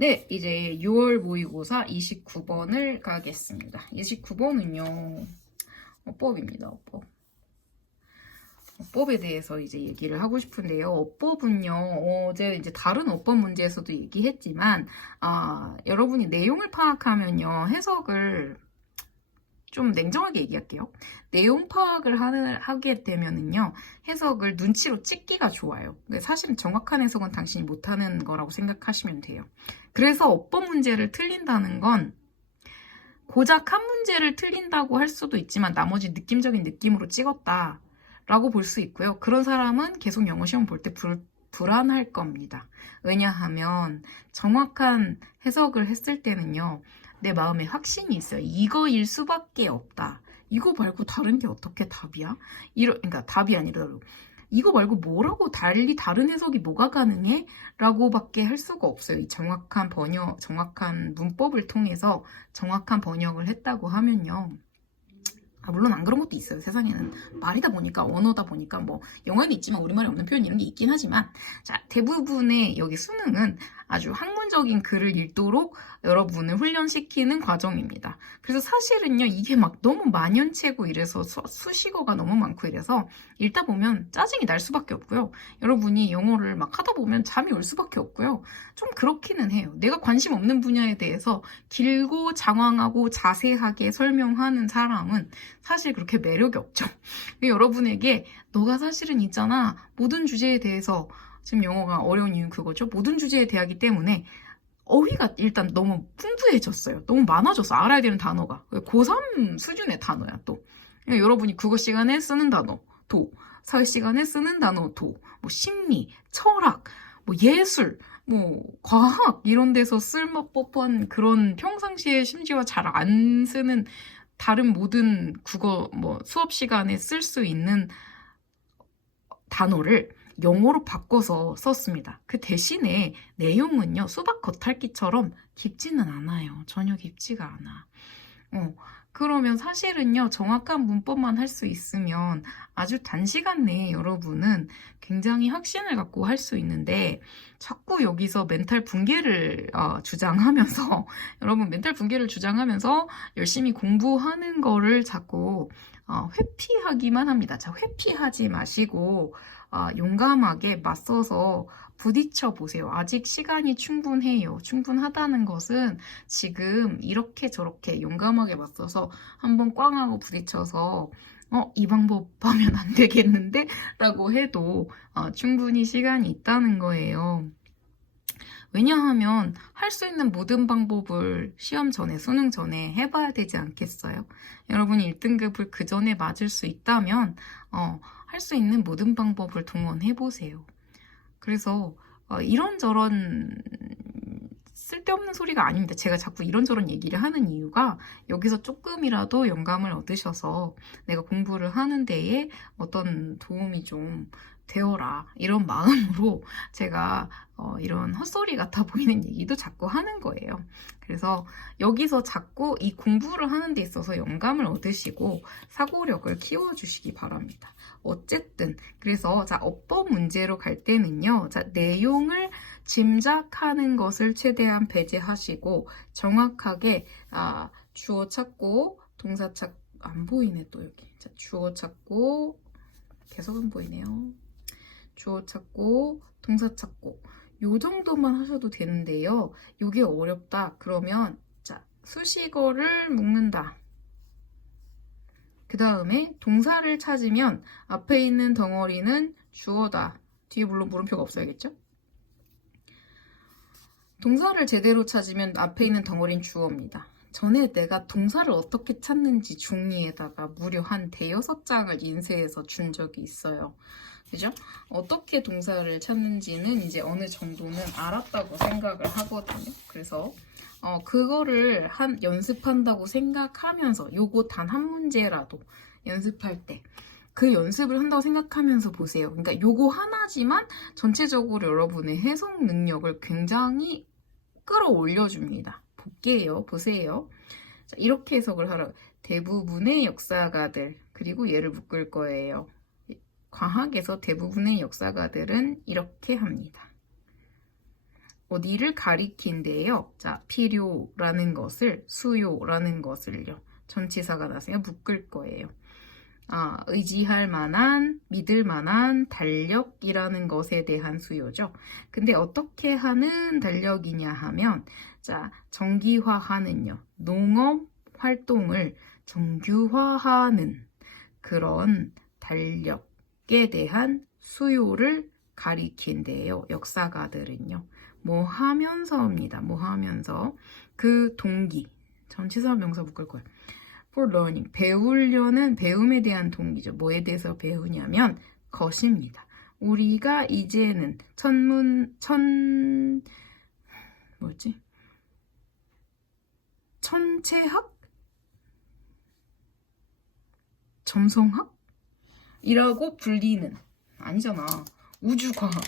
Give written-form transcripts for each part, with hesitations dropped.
네, 이제 6월 모의고사 29번을 가겠습니다. 29번은요, 어법입니다, 어법. 어법에 대해서 이제 얘기를 하고 싶은데요. 어법은요, 어제 이제 다른 어법 문제에서도 얘기했지만, 여러분이 내용을 파악하면요, 해석을 좀 냉정하게 얘기할게요. 내용 파악을 하게 되면은요, 해석을 눈치로 찍기가 좋아요. 사실은 정확한 해석은 당신이 못하는 거라고 생각하시면 돼요. 그래서 어법 문제를 틀린다는 건 고작 한 문제를 틀린다고 할 수도 있지만 나머지 느낌적인 느낌으로 찍었다 라고 볼 수 있고요. 그런 사람은 계속 영어 시험 볼 때 불안할 겁니다. 왜냐하면 정확한 해석을 했을 때는요, 내 마음에 확신이 있어요. 이거일 수밖에 없다. 이거 말고 다른 게 어떻게 답이야? 그러니까 답이 아니라 이거 말고 뭐라고 달리 다른 해석이 뭐가 가능해? 라고밖에 할 수가 없어요. 이 정확한 문법을 통해서 정확한 번역을 했다고 하면요. 물론 안 그런 것도 있어요. 세상에는 말이다 보니까, 언어다 보니까, 뭐 영어에도 있지만 우리말에 없는 표현 이런 게 있긴 하지만, 자, 대부분의 여기 수능은 아주 학문적인 글을 읽도록 여러분을 훈련시키는 과정입니다. 그래서 사실은요, 이게 막 너무 만연체고 이래서 수식어가 너무 많고 이래서 읽다 보면 짜증이 날 수밖에 없고요. 여러분이 영어를 막 하다 보면 잠이 올 수밖에 없고요. 좀 그렇기는 해요. 내가 관심 없는 분야에 대해서 길고 장황하고 자세하게 설명하는 사람은 사실 그렇게 매력이 없죠. 여러분에게 너가 사실은 있잖아, 모든 주제에 대해서, 지금 영어가 어려운 이유는 그거죠. 모든 주제에 대하기 때문에 어휘가 일단 너무 풍부해졌어요. 너무 많아졌어. 알아야 되는 단어가. 고3 수준의 단어야 또. 여러분이 국어 시간에 쓰는 단어 도, 사회 시간에 쓰는 단어 도, 뭐 심리, 철학, 뭐 예술, 뭐 과학 이런 데서 쓸 법한 그런 평상시에 심지어 잘 안 쓰는 다른 모든 국어 뭐 수업 시간에 쓸 수 있는 단어를 영어로 바꿔서 썼습니다. 그 대신에 내용은요, 수박 겉핥기처럼 깊지는 않아요. 전혀 깊지가 않아. 그러면 사실은요, 정확한 문법만 할 수 있으면 아주 단시간 내에 여러분은 굉장히 확신을 갖고 할 수 있는데, 자꾸 여기서 멘탈 붕괴를 주장하면서, 여러분 멘탈 붕괴를 주장하면서 열심히 공부하는 거를 자꾸 회피하기만 합니다. 자, 회피하지 마시고 용감하게 맞서서 부딪혀 보세요. 아직 시간이 충분해요. 충분하다는 것은 지금 이렇게 저렇게 용감하게 맞서서 한번 꽝 하고 부딪혀서 이 방법 하면 안 되겠는데? 라고 해도 충분히 시간이 있다는 거예요. 왜냐하면 할 수 있는 모든 방법을 시험 전에, 수능 전에 해봐야 되지 않겠어요? 여러분이 1등급을 그 전에 맞을 수 있다면 할 수 있는 모든 방법을 동원해보세요. 그래서 이런저런 쓸데없는 소리가 아닙니다. 제가 자꾸 이런저런 얘기를 하는 이유가 여기서 조금이라도 영감을 얻으셔서 내가 공부를 하는 데에 어떤 도움이 좀 되어라, 이런 마음으로 제가 이런 헛소리 같아 보이는 얘기도 자꾸 하는 거예요. 그래서 여기서 자꾸 이 공부를 하는 데 있어서 영감을 얻으시고 사고력을 키워주시기 바랍니다. 어쨌든 그래서 자, 어법 문제로 갈 때는요, 자, 내용을 짐작하는 것을 최대한 배제하시고 정확하게 주어 찾고 동사 찾고, 안 보이네 또 여기. 자, 주어 찾고, 계속 안 보이네요. 주어 찾고 동사 찾고 요 정도만 하셔도 되는데요. 이게 어렵다 그러면, 자, 수식어를 묶는다. 그 다음에 동사를 찾으면 앞에 있는 덩어리는 주어다. 뒤에 물론 물음표가 없어야겠죠? 동사를 제대로 찾으면 앞에 있는 덩어리는 주어입니다. 전에 내가 동사를 어떻게 찾는지 중리에다가 무려 한 대여섯 장을 인쇄해서 준 적이 있어요. 그죠? 어떻게 동사를 찾는지는 이제 어느 정도는 알았다고 생각을 하거든요. 그래서 그거를 연습한다고 생각하면서 요거 단 한 문제라도 연습할 때 그 연습을 한다고 생각하면서 보세요. 그러니까 요거 하나지만 전체적으로 여러분의 해석 능력을 굉장히 끌어올려줍니다. 볼게요. 보세요. 자, 이렇게 해석을 하라. 대부분의 역사가들, 그리고 얘를 묶을 거예요. 과학에서 대부분의 역사가들은 이렇게 합니다. 어디를 가리킨대요. 자, 필요라는 것을 수요라는 것을요. 전치사가 나서요. 묶을 거예요. 의지할 만한, 믿을 만한 달력이라는 것에 대한 수요죠. 근데 어떻게 하는 달력이냐 하면, 자, 정기화하는요. 농업 활동을 정규화하는 그런 달력에 대한 수요를 가리킨대요. 역사가들은요. 뭐 하면서입니다. 뭐 하면서 그 동기, 전치사 명사 묶을 거예요. for learning, 배우려는 배움에 대한 동기죠. 뭐에 대해서 배우냐면 것입니다. 우리가 이제는 천체학? 점성학? 이라고 불리는, 아니잖아. 우주과학,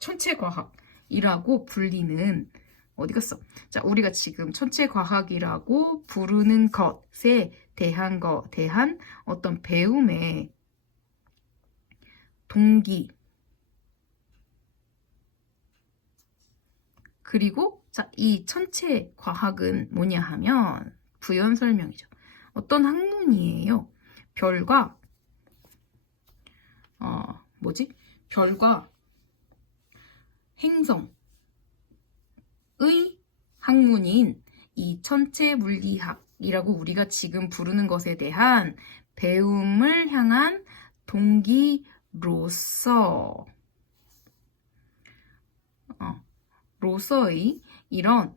천체과학이라고 불리는, 어디 갔어? 자, 우리가 지금 천체과학이라고 부르는 것에 대한 어떤 배움의 동기. 그리고, 자, 이 천체과학은 뭐냐 하면 부연 설명이죠. 어떤 학문이에요. 별과, 별과 행성의 학문인 이 천체 물리학이라고 우리가 지금 부르는 것에 대한 배움을 향한 동기로서 로서의 이런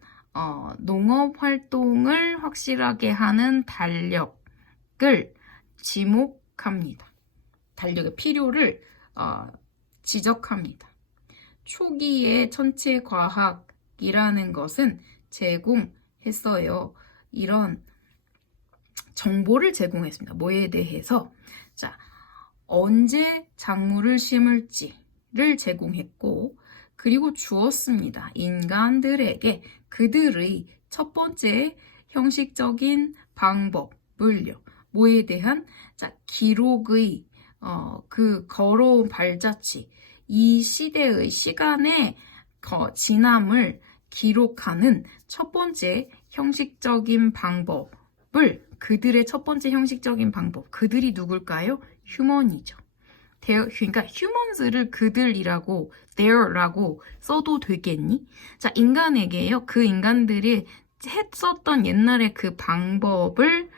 농업 활동을 확실하게 하는 달력을 지목합니다. 달력의 필요를 지적합니다. 초기에 천체과학이라는 것은 제공했어요. 이런 정보를 제공했습니다. 뭐에 대해서? 자, 언제 작물을 심을지를 제공했고, 그리고 주었습니다. 인간들에게 그들의 첫 번째 형식적인 방법을요. 뭐에 대한? 자, 기록의 그 걸어온 발자취, 이 시대의 시간의 지남을 기록하는 첫 번째 형식적인 방법을, 그들의 첫 번째 형식적인 방법, 그들이 누굴까요? 휴먼이죠. 그러니까 휴먼스를 그들이라고, their라고 써도 되겠니? 자, 인간에게요. 그 인간들이 했었던 옛날의 그 방법을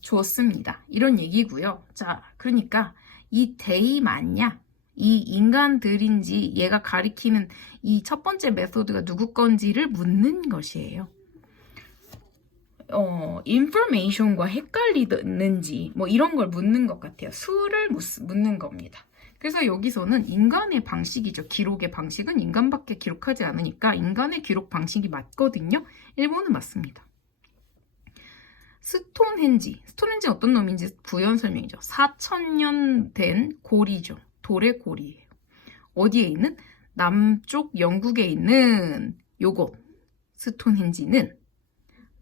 줬습니다. 이런 얘기고요. 자, 그러니까 이 they 맞냐? 이 인간들인지 얘가 가리키는 이 첫 번째 메소드가 누구 건지를 묻는 것이에요. information과 헷갈리는지 뭐 이런 걸 묻는 것 같아요. 수를 묻는 겁니다. 그래서 여기서는 인간의 방식이죠. 기록의 방식은 인간밖에 기록하지 않으니까 인간의 기록 방식이 맞거든요. 1번은 맞습니다. 스톤헨지 어떤 놈인지 부연 설명이죠. 4,000년 된 고리죠. 돌의 고리예요. 어디에 있는? 남쪽 영국에 있는 요것 스톤헨지는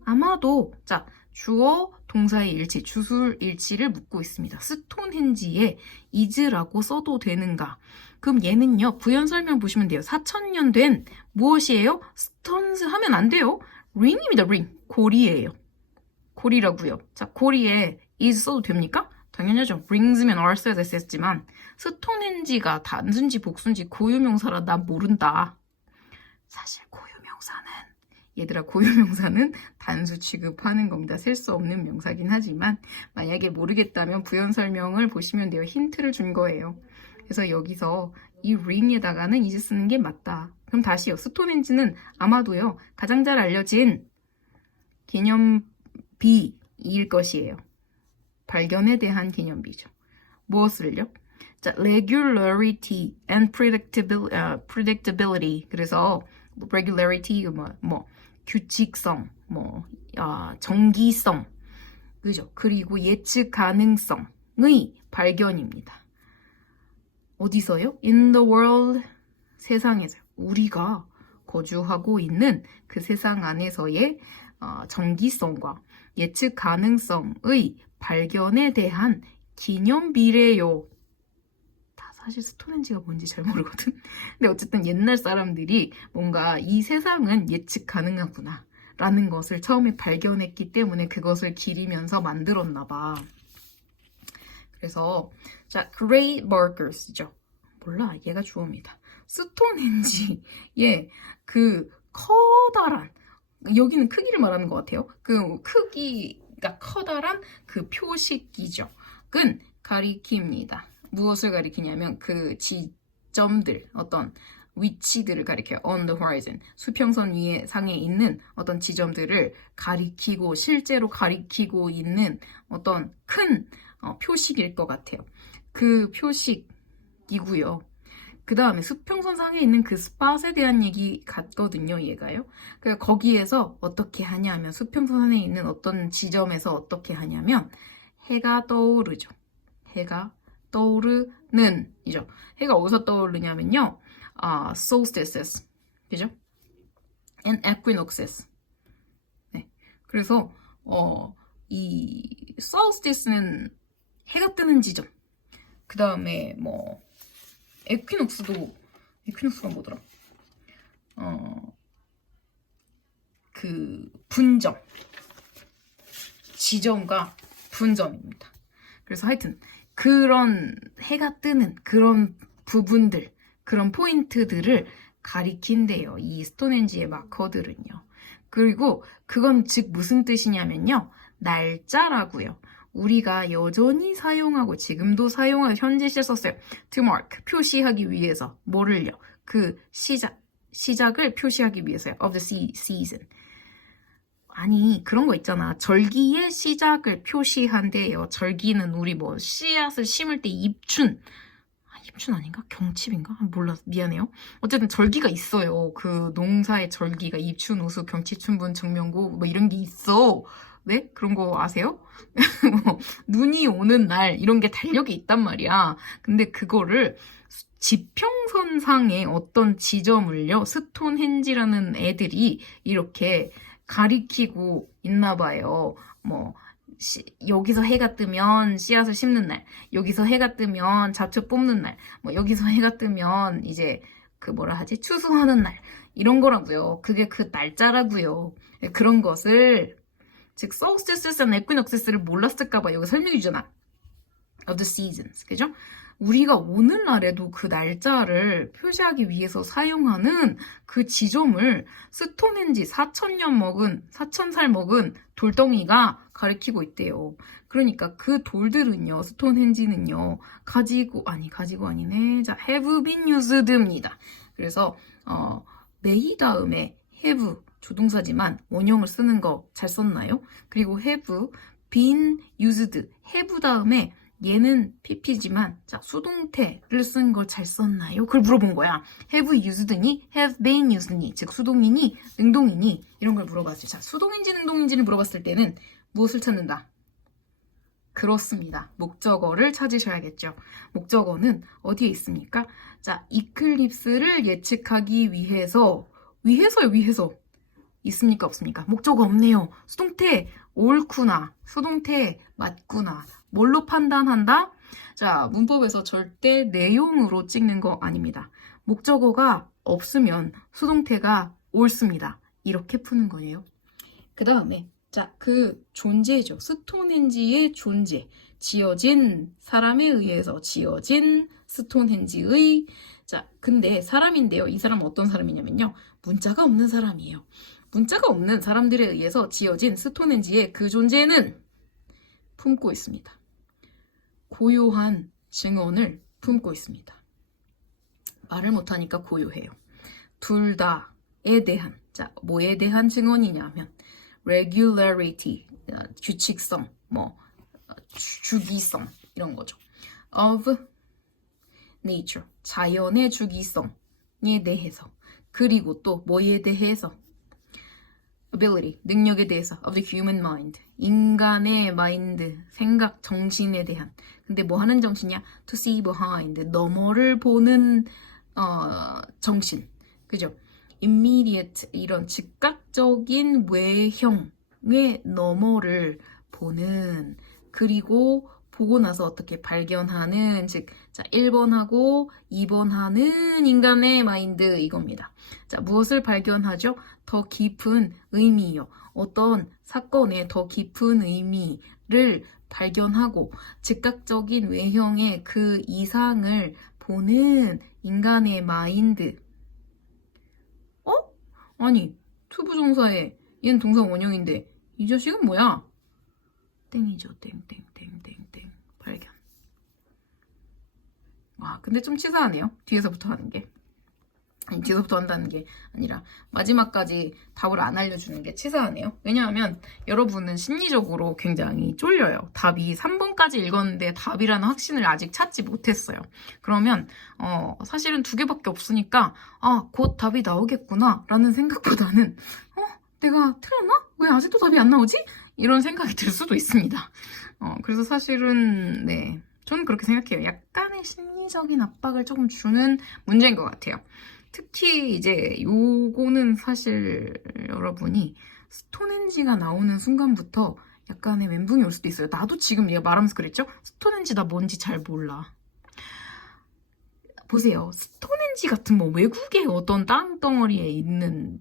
아마도, 자, 주어 동사의 일치, 주술 일치를 묻고 있습니다. 스톤헨지에 is라고 써도 되는가? 그럼 얘는요, 부연 설명 보시면 돼요. 4,000년 된 무엇이에요? 스톤스 하면 안 돼요. ring입니다, ring. 고리예요. 고리라고요. 자, 고리에 is 써도 됩니까? 당연하죠. rings면 are 써야 됐었지만 스톤헨지가 단순지 복순지 고유명사라 난 모른다. 사실 얘들아, 고유명사는 단수 취급하는 겁니다. 셀 수 없는 명사긴 하지만 만약에 모르겠다면 부연 설명을 보시면 돼요. 힌트를 준 거예요. 그래서 여기서 이 ring에다가는 is 쓰는 게 맞다. 그럼 다시요. 스톤헨지는 아마도요. 가장 잘 알려진 개념비일 것이에요. 발견에 대한 개념비죠. 무엇을요? 자, regularity and predictability. 그래서 regularity, 규칙성, 정기성, 그죠? 그리고 예측 가능성의 발견입니다. 어디서요? In the world, 세상에서. 우리가 거주하고 있는 그 세상 안에서의 정기성과 예측 가능성의 발견에 대한 기념비래요. 사실 스톤헨지가 뭔지 잘 모르거든. 근데 어쨌든 옛날 사람들이 뭔가 이 세상은 예측 가능하구나 라는 것을 처음에 발견했기 때문에 그것을 기리면서 만들었나 봐. 그래서 자, Great Markers죠. 몰라, 얘가 주어입니다. 스톤헨지의 그 커다란, 여기는 크기를 말하는 것 같아요. 그 크기가 커다란 그 표식이죠. 은 가리킵니다. 무엇을 가리키냐면 그 지점들, 어떤 위치들을 가리켜요. On the horizon. 수평선 위에 상에 있는 어떤 지점들을 가리키고 실제로 가리키고 있는 어떤 큰 표식일 것 같아요. 그 표식이고요. 그 다음에 수평선 상에 있는 그 스팟에 대한 얘기 같거든요, 얘가요. 그래서 거기에서 어떻게 하냐면 수평선에 있는 어떤 지점에서 어떻게 하냐면 해가 떠오르죠. 해가 떠오르는 이죠. 해가 어디서 떠오르냐면요. solstices, 그죠? and equinoxes. 네. 그래서 이 solstice는 해가 뜨는 지점. 그 다음에 뭐 에퀴녹스가 뭐더라? 그 분점, 지점과 분점입니다. 그래서 하여튼 그런 해가 뜨는 그런 부분들, 그런 포인트들을 가리킨대요. 이 스톤헨지의 마커들은요. 그리고 그건 즉 무슨 뜻이냐면요. 날짜라고요. 우리가 여전히 사용하고 지금도 사용하고 현재 시에 썼어요. To mark, 표시하기 위해서. 뭐를요? 그 시작을 표시하기 위해서요. Of the season. 아니, 그런 거 있잖아. 절기의 시작을 표시한대요. 절기는 우리 뭐 씨앗을 심을 때 입춘 아닌가? 경칩인가? 몰라, 미안해요. 어쨌든 절기가 있어요. 그 농사의 절기가 입춘, 우수, 경치춘분, 정명고 뭐 이런 게 있어. 네? 그런 거 아세요? 뭐 눈이 오는 날 이런 게 달력에 있단 말이야. 근데 그거를 지평선상의 어떤 지점을요. 스톤헨지라는 애들이 이렇게 가리키고 있나 봐요. 뭐 여기서 해가 뜨면 씨앗을 심는 날, 여기서 해가 뜨면 잡초 뽑는 날, 뭐 여기서 해가 뜨면 이제 그 뭐라 하지? 추수하는 날 이런 거라고요. 그게 그 날짜라고요. 그런 것을 즉 solstice나 equinoxes를 몰랐을까봐 여기 설명해 주잖아. of the seasons, 그죠? 우리가 오늘날에도 그 날짜를 표시하기 위해서 사용하는 그 지점을 스톤헨지 4,000살 먹은 돌덩이가 가리키고 있대요. 그러니까 그 돌들은요, 스톤헨지는요, 가지고 아니네. 자, have been used입니다. 그래서, may 다음에 have 조동사지만 원형을 쓰는 거 잘 썼나요? 그리고 have been used, have 다음에 얘는 pp지만 자 수동태를 쓴 걸 잘 썼나요? 그걸 물어본 거야. have used니? have been used니? 즉 수동이니? 능동이니? 이런 걸 물어봤어요. 자 수동인지 능동인지를 물어봤을 때는 무엇을 찾는다? 그렇습니다. 목적어를 찾으셔야겠죠. 목적어는 어디에 있습니까? 자 이클립스를 예측하기 위해서 있습니까? 없습니까? 목적어 없네요. 수동태 옳구나. 수동태 맞구나. 뭘로 판단한다? 자, 문법에서 절대 내용으로 찍는 거 아닙니다. 목적어가 없으면 수동태가 옳습니다. 이렇게 푸는 거예요. 그 다음에 자, 그 존재죠. 스톤헨지의 존재. 지어진 사람에 의해서 지어진 스톤헨지의 자, 근데 사람인데요. 이 사람은 어떤 사람이냐면요. 문자가 없는 사람이에요. 문자가 없는 사람들에 의해서 지어진 스톤헨지의 그 존재는 품고 있습니다. 고요한 증언을 품고 있습니다. 말을 못하니까 고요해요. 둘 다에 대한, 자, 뭐에 대한 증언이냐면 regularity, 규칙성, 주기성 이런 거죠. of nature, 자연의 주기성에 대해서 그리고 또 뭐에 대해서 ability, 능력에 대해서 of the human mind, 인간의 마인드, 생각, 정신에 대한 근데 뭐 하는 정신이야? to see behind, 너머를 보는 정신, 그죠? immediate, 이런 즉각적인 외형의 너머를 보는 그리고 보고 나서 어떻게 발견하는 즉 자, 1번하고 2번 하는 인간의 마인드 이겁니다. 자, 무엇을 발견하죠? 더 깊은 의미요. 어떤 사건의 더 깊은 의미를 발견하고 즉각적인 외형의 그 이상을 보는 인간의 마인드. 아니, 투부정사에 얘는 동사 원형인데 이 자식은 뭐야? 땡이죠. 땡. 발견. 와, 근데 좀 치사하네요. 뒤에서부터 하는 게. 아니, 뒤에서부터 한다는 게 아니라 마지막까지 답을 안 알려주는 게 치사하네요. 왜냐하면 여러분은 심리적으로 굉장히 쫄려요. 답이 3번까지 읽었는데 답이라는 확신을 아직 찾지 못했어요. 그러면 사실은 2개밖에 없으니까 곧 답이 나오겠구나 라는 생각보다는 내가 틀렸나? 왜 아직도 답이 안 나오지? 이런 생각이 들 수도 있습니다. 그래서 사실은 네, 저는 그렇게 생각해요. 약간의 심리적인 압박을 조금 주는 문제인 것 같아요. 특히 이제 요거는 사실 여러분이 스톤헨지가 나오는 순간부터 약간의 멘붕이 올 수도 있어요. 나도 지금 얘가 말하면서 그랬죠? 스톤헨지 나 뭔지 잘 몰라. 보세요. 스톤헨지 같은 뭐 외국의 어떤 땅덩어리에 있는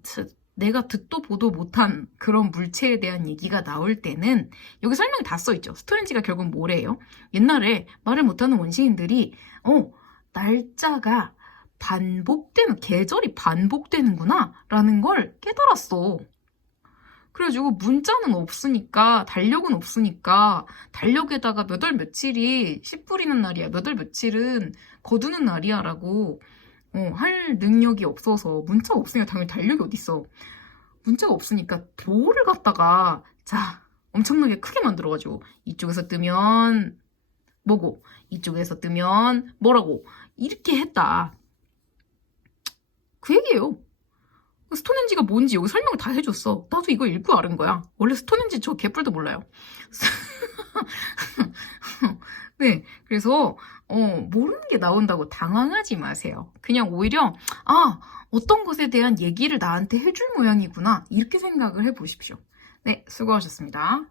내가 듣도 보도 못한 그런 물체에 대한 얘기가 나올 때는 여기 설명이 다 써있죠. 스톤헨지가 결국 뭐래요? 옛날에 말을 못하는 원시인들이 날짜가 계절이 반복되는구나 라는 걸 깨달았어. 그래가지고 문자는 없으니까, 달력은 없으니까 달력에다가 몇 월 며칠이 씨 뿌리는 날이야, 몇 월 며칠은 거두는 날이야 라고 할 능력이 없어서, 문자가 없으니까 당연히 달력이 어딨어. 문자가 없으니까 도를 갖다가 엄청나게 크게 만들어가지고 이쪽에서 뜨면 뭐고 이쪽에서 뜨면 뭐라고 이렇게 했다. 그 얘기예요. 스톤헨지가 뭔지 여기 설명을 다 해줬어. 나도 이거 읽고 알은 거야. 원래 스톤헨지 저 개뿔도 몰라요. 네, 그래서 모르는 게 나온다고 당황하지 마세요. 그냥 오히려 어떤 것에 대한 얘기를 나한테 해줄 모양이구나 이렇게 생각을 해보십시오. 네, 수고하셨습니다.